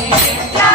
Yeah.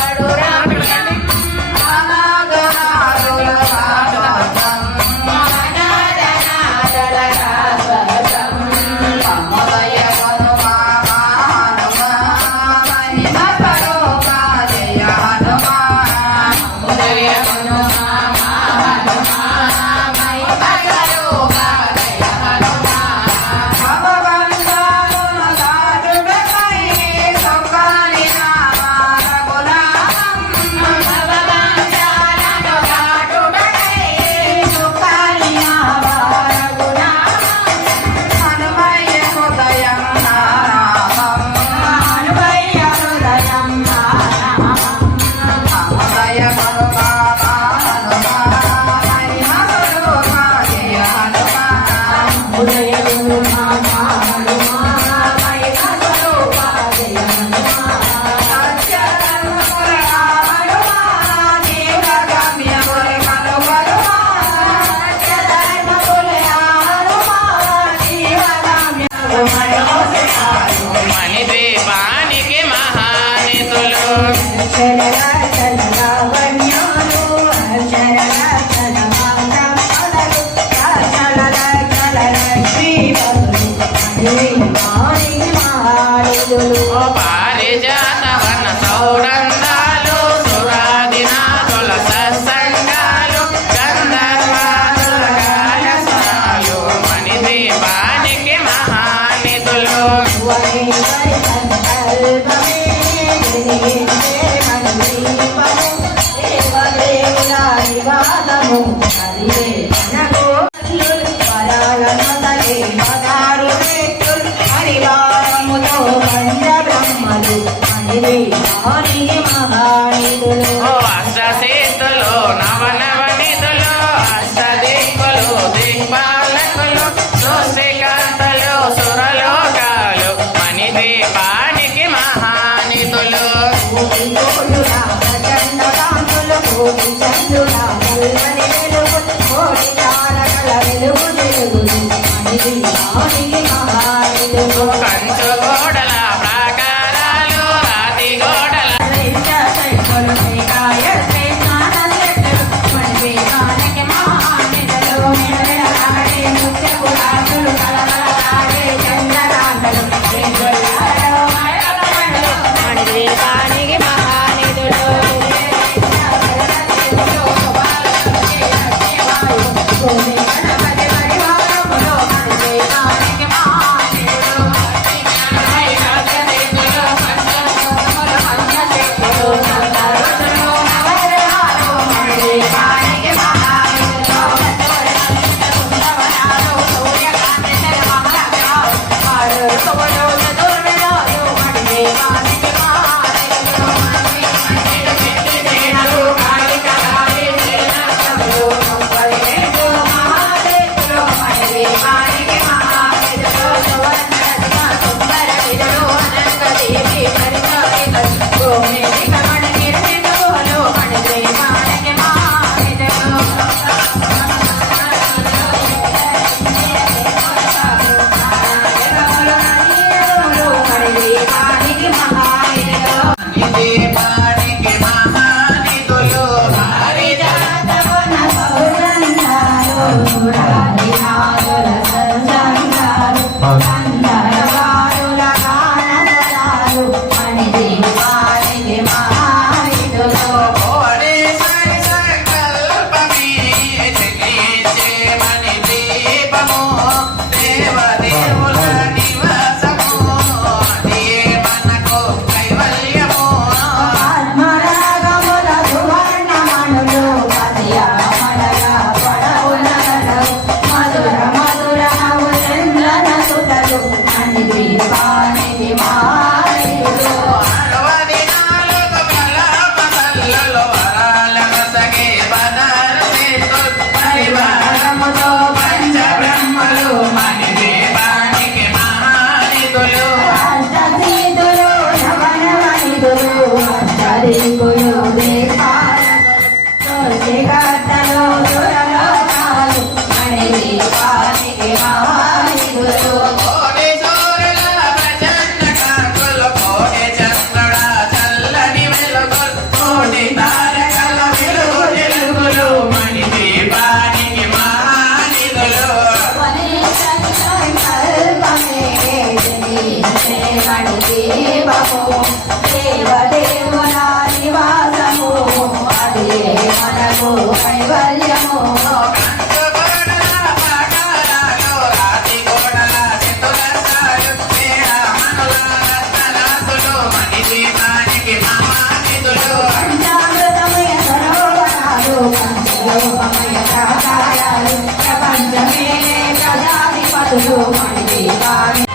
Adorar. దేవాదేవుల నివాదము 我的呀 아. దిగులు జగత్తలో దురలోకాలు మణి పానికి మహాదిగులు మణి దేవ don't 油